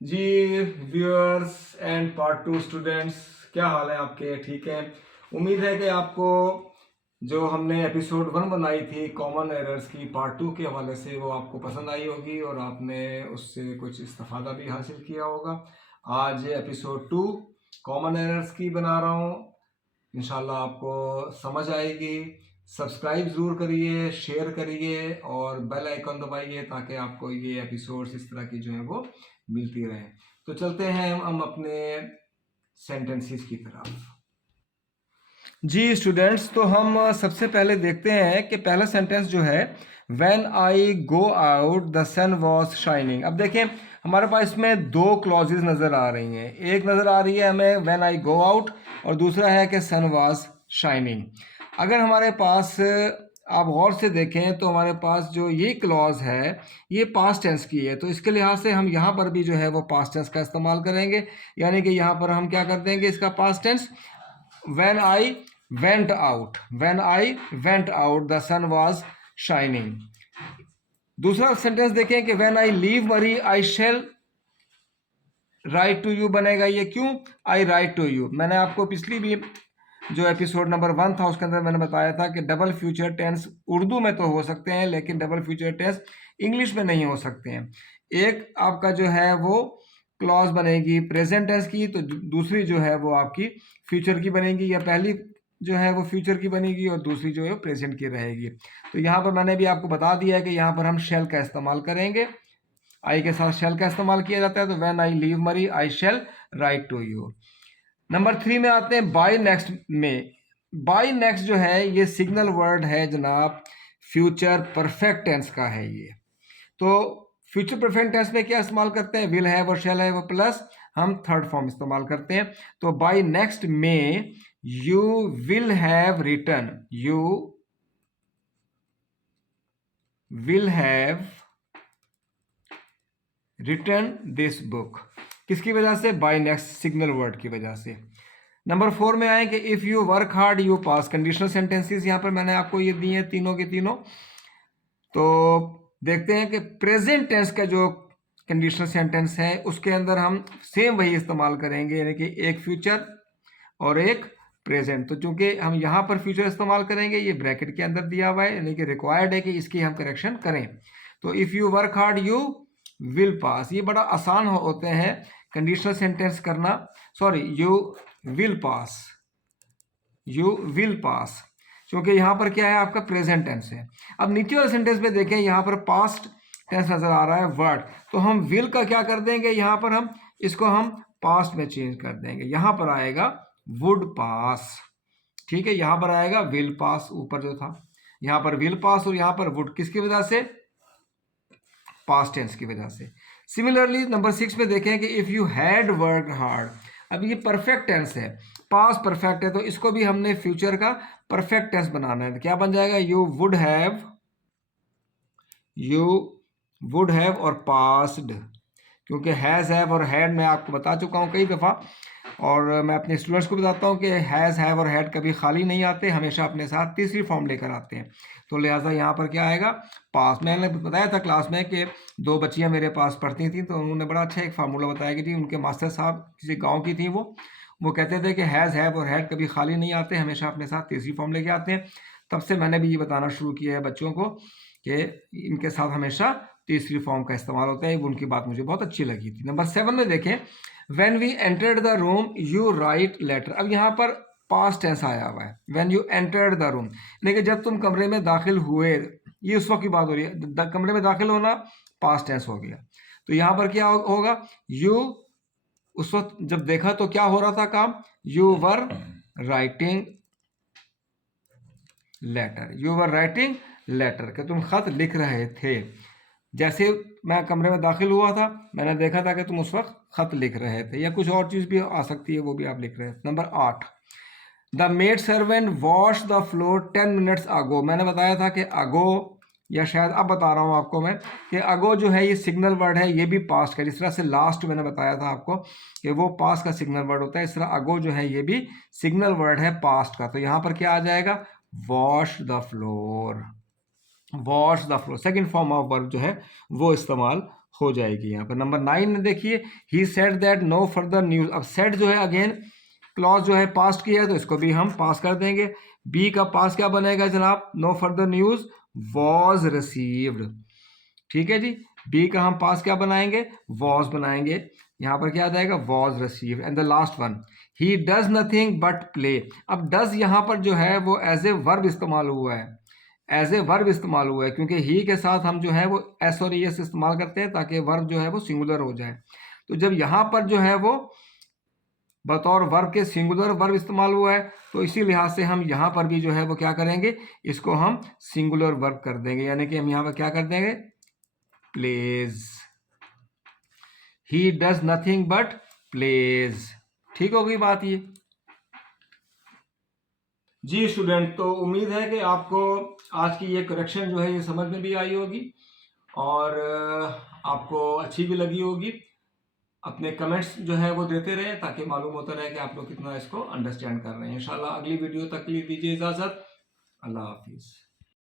Ji viewers and part two students, क्या हाल है आपके? ठीक है। उम्मीद है कि आपको जो हमने एपिसोड 1 बनाई थी कॉमन एरर्स की पार्ट 2 के हवाले से वो आपको पसंद आई होगी और आपने उससे कुछ इस्तेफादा भी हासिल किया होगा। आज एपिसोड 2 कॉमन एरर्स की बना रहा हूँ। इंशाल्लाह आपको समझ आएगी। सब्सक्राइब ज़रूर करिए, शेयर करिए और बेल आइकन दबाइए ताकि आपको ये एपिसोड्स इस तरह की जो है वो मिलती रहें। तो चलते हैं हम अपने सेंटेंसेस की तरफ। जी स्टूडेंट्स, तो हम सबसे पहले देखते हैं कि पहला सेंटेंस जो है when I go out the sun was shining. अब देखें हमारे पास इसमें दो क्लॉजेज नज़र आ रही हैं। एक नज़र आ रही है हमें व्हेन आई गो आउट और दूसरा है कि सन वॉज शाइनिंग। अगर हमारे पास आप गौर से देखें तो हमारे पास जो ये क्लॉज है ये पास्ट टेंस की है, तो इसके लिहाज से हम यहाँ पर भी जो है वो पास्ट टेंस का इस्तेमाल करेंगे। यानी कि यहाँ पर हम क्या कर देंगे इसका past tense when I went out, when I went out the sun was shining। दूसरा सेंटेंस देखें कि when I leave Murray I shall write to you बनेगा। ये क्यों I write to you? मैंने आपको पिछली भी जो एपिसोड नंबर 1 था उसके अंदर मैंने बताया था कि डबल फ्यूचर टेंस उर्दू में तो हो सकते हैं लेकिन डबल फ्यूचर टेंस इंग्लिश में नहीं हो सकते हैं। एक आपका जो है वो क्लॉज बनेगी प्रेजेंट टेंस की, तो दूसरी जो है वो आपकी फ्यूचर की बनेगी, या पहली जो है वो फ्यूचर की बनेगी और दूसरी जो है वो प्रेजेंट की रहेगी। तो यहाँ पर मैंने भी आपको बता दिया है कि यहाँ पर हम शेल का इस्तेमाल करेंगे। आई के साथ शेल का इस्तेमाल किया जाता है, तो when I leave Murree I shall write to you. Number 3 में आते हैं बाय नेक्स्ट में। बाय नेक्स्ट जो है ये सिग्नल वर्ड है जनाब, फ्यूचर परफेक्ट टेंस का है ये। तो फ्यूचर परफेक्ट टेंस में क्या इस्तेमाल करते हैं? विल हैव और शैल हैव प्लस हम थर्ड फॉर्म इस्तेमाल करते हैं। तो बाय नेक्स्ट में you will have written, you will have written this book. किसकी वजह से? बाय नेक्स्ट सिग्नल वर्ड की वजह से। नंबर 4 में आए कि if you work hard you pass. Conditional sentences यहाँ पर मैंने आपको ये दिए हैं तीनों के तीनों। तो देखते हैं कि प्रेजेंट टेंस का जो कंडीशनल सेंटेंस है उसके अंदर हम सेम वही इस्तेमाल करेंगे, यानी कि एक फ्यूचर और एक प्रेजेंट। तो चूंकि हम यहाँ पर फ्यूचर इस्तेमाल करेंगे ये ब्रैकेट के अंदर दिया हुआ है, यानी कि रिक्वायर्ड है कि इसकी हम करेक्शन करें। तो if you work hard you will pass, ये बड़ा आसान होते हैं कंडीशनल सेंटेंस करना। Sorry, you will pass, you will pass, क्योंकि यहाँ पर क्या है आपका प्रेजेंट टेंस है। अब नीचे वाले सेंटेंस में देखें यहाँ पर पास्ट टेंस नजर आ रहा है वर्ड, तो हम विल का क्या कर देंगे, यहाँ पर हम इसको हम पास्ट में चेंज कर देंगे। यहाँ पर आएगा वुड पास, ठीक है, यहाँ पर आएगा विल पास, ऊपर जो था यहाँ पर विल पास और यहाँ पर वुड, किसकी वजह से? पास्ट टेंस की वजह से। सिमिलरली नंबर 6 में देखें कि if you had work hard. अब ये परफेक्ट टेंस है, पास्ट परफेक्ट है, तो इसको भी हमने फ्यूचर का परफेक्ट टेंस बनाना है। तो क्या बन जाएगा? You would have, you would have और पास्ड, क्योंकि हैज़ हैव और हैड मैं आपको बता चुका हूँ कई दफ़ा और मैं अपने स्टूडेंट्स को बताता हूँ कि हैज़ हैव और हैड कभी खाली नहीं आते, हमेशा अपने साथ तीसरी फॉर्म लेकर आते हैं। तो लिहाजा यहाँ पर क्या आएगा? पास। मैंने बताया था क्लास में कि दो बच्चियाँ मेरे पास पढ़ती थी, तो उन्होंने बड़ा अच्छा एक फार्मूला बताया कि जी उनके मास्टर साहब किसी गाँव की थी, वो कहते थे कि हैज़ हैव और हैड कभी खाली नहीं आते, हमेशा अपने साथ तीसरी फॉर्म लेके आते हैं। तब से मैंने भी ये बताना शुरू किया है बच्चों को कि इनके साथ हमेशा तीसरी फॉर्म का इस्तेमाल होता है। उनकी बात मुझे बहुत अच्छी लगी थी। नंबर 7 में देखें, when we entered the room you write letter. अब यहाँ पर पास्ट टेंस आया हुआ है, when you entered the room, लेकिन जब तुम कमरे में दाखिल हुए, ये उस वक्त की बात हो रही है। कमरे में दाखिल होना पास्ट टेंस हो गया, तो यहाँ पर क्या होगा? यू उस वक्त जब देखा तो क्या हो रहा था काम? You were writing letter, you were writing letter, कि तुम खत लिख रहे थे। जैसे मैं कमरे में दाखिल हुआ था मैंने देखा था कि तुम उस वक्त खत लिख रहे थे, या कुछ और चीज़ भी आ सकती है, वो भी आप लिख रहे थे। Number 8, the maid servant wash the floor 10 minutes ago. मैंने बताया था कि अगो, या शायद अब बता रहा हूँ आपको मैं कि अगो जो है ये सिग्नल वर्ड है, ये भी पास्ट का। जिस तरह से लास्ट मैंने बताया था आपको कि वो पास्ट का सिग्नल वर्ड होता है, इस तरह अगो जो है ये भी सिग्नल वर्ड है पास्ट का। तो यहाँ पर क्या आ जाएगा? Wash the floor, wash the floor, second form of verb जो है वो इस्तेमाल हो जाएगी यहाँ पर। नंबर 9 में देखिए, he said that no further news. अब सेड जो है अगेन क्लॉज जो है पास्ट की है, तो इसको भी हम पास कर देंगे। बी का पास क्या बनेगा जनाब, no further news was received. ठीक है जी, बी का हम पास क्या बनाएंगे, वॉज बनाएंगे। यहाँ पर क्या आ जाएगा, was received. And the last one, he does nothing but play. अब डज यहाँ पर जो है वो एज ए वर्ब इस्तेमाल हुआ है, एज ए वर्ब इस्तेमाल हुआ है, क्योंकि ही के साथ हम जो है वो एस और एस इस्तेमाल करते हैं ताकि वर्ब जो है वो सिंगुलर हो जाए। तो जब यहाँ पर जो है वो बतौर वर्ब के सिंगुलर वर्ब इस्तेमाल हुआ है, तो इसी लिहाज से हम यहाँ पर भी जो है वो क्या करेंगे, इसको हम सिंगुलर वर्ब कर देंगे, यानी कि हम यहाँ पर क्या कर देंगे, pledge. He does nothing but pledge. ठीक होगी बात ये। जी स्टूडेंट, तो उम्मीद है कि आपको आज की ये करेक्शन जो है ये समझ में भी आई होगी और आपको अच्छी भी लगी होगी। अपने कमेंट्स जो है वो देते रहे ताकि मालूम होता रहे कि आप लोग कितना इसको अंडरस्टैंड कर रहे हैं। इंशाल्लाह अगली वीडियो तक के लिए दीजिए इजाज़त। अल्लाह हाफिज़।